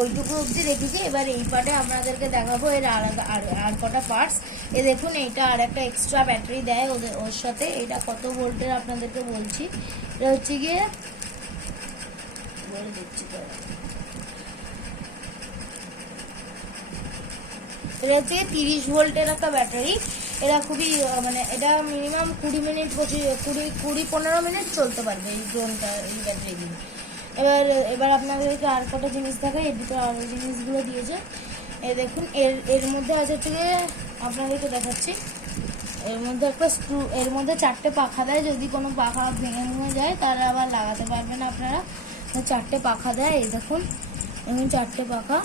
ওইটুকু অবধি রেখেছি। এবার এই পার্টে আপনাদেরকে দেখাবো এর আর কটা পার্টস। এ দেখুন, এইটা আর একটা এক্সট্রা ব্যাটারি দেয় ওর সাথে। এটা কত ভোল্টের আপনাদেরকে বলছি। এটা হচ্ছে গিয়ে বলে দিচ্ছি, এটা হচ্ছে 30 ভোল্টের একটা ব্যাটারি। এটা খুবই মানে এটা মিনিমাম 20 মিনিট 15 মিনিট চলতে পারবে এই ড্রোনটা, এই ব্যাটারি দিয়ে। এবার আপনাদেরকে আর কটা জিনিস দেখাই। এর ভিতরে আরও জিনিসগুলো দিয়েছে। দেখুন, এর মধ্যে আছে হচ্ছে গিয়ে, আপনাদেরকে দেখাচ্ছি, এর মধ্যে একটা স্ক্রু, এর মধ্যে 4টে পাখা দেয়। যদি কোনো পাখা ভেঙে যায় তাহলে আবার লাগাতে পারবেন আপনারা। 4টে পাখা দেয়। এই দেখুন, এমনি 4টে পাখা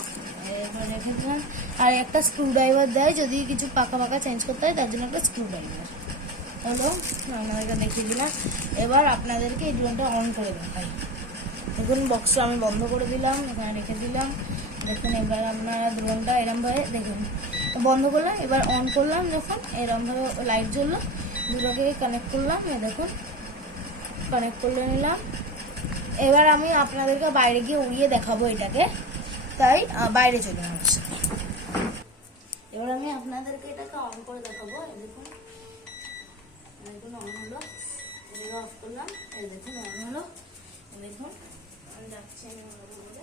এবার রেখে দিলাম। আর একটা স্ক্রু ড্রাইভার দেয়, যদি কিছু পাখা চেঞ্জ করতে হয় তার জন্য একটা স্ক্রু ড্রাইভার হলো। আপনাদেরকে দেখিয়ে দিলাম। এবার আপনাদেরকে এই ড্রোনটা অন করে দেখাই। দেখুন, বক্সটা আমি বন্ধ করে দিলাম, এখানে রেখে দিলাম। দেখুন, এবার আপনারা ড্রোনটা এরমভাবে দেখুন বন্ধ করলাম। এবার অন করলাম, যখন এরমভাবে লাইট জ্বললো, দুটোকে কানেক্ট করলাম। দেখুন, কানেক্ট করে নিলাম। এবার আমি আপনাদেরকে বাইরে গিয়ে উড়িয়ে দেখাবো এটাকে, তাই বাইরে চলে আসছে। এবার আমি আপনাদেরকে এটাকে অন করে দেখাবো। দেখুন, দেখুন অন হলো। এটাকে অফ করলাম। এই দেখুন অন হলো। দেখুন আমি যাচ্ছি, আমি বলে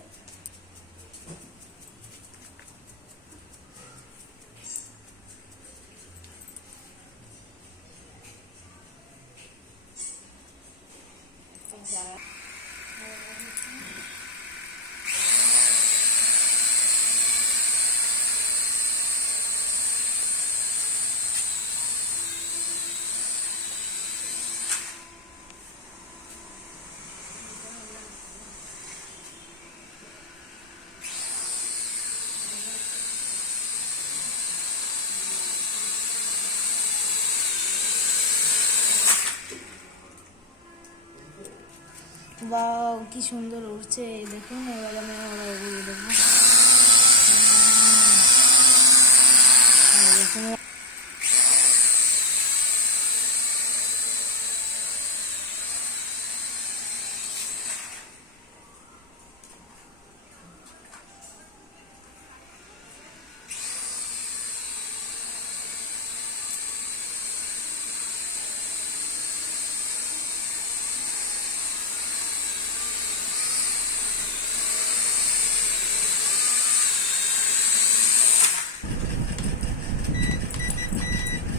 বাহ, কি সুন্দর উঠছে। দেখুন, এবার আমি উড়িয়ে দেবো।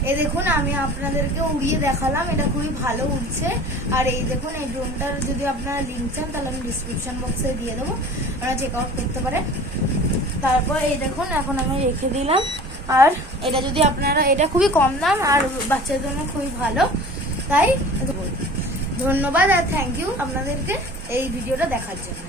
এই দেখুন, আমি আপনাদেরকে উড়িয়ে দেখালাম। এটা খুবই ভালো উড়ছে। আর এই দেখুন, এই ড্রোনটার যদি আপনারা লিঙ্ক চান তাহলে আমি ডিসক্রিপশন বক্সে দিয়ে দেবো, আপনারা চেক আউট করতে পারেন। তারপর এই দেখুন, এখন আমি রেখে দিলাম। আর এটা যদি আপনারা, এটা খুবই কম দাম আর বাচ্চাদের জন্য খুবই ভালো, তাই ধন্যবাদ আর থ্যাংক ইউ আপনাদেরকে এই ভিডিওটা দেখার জন্য।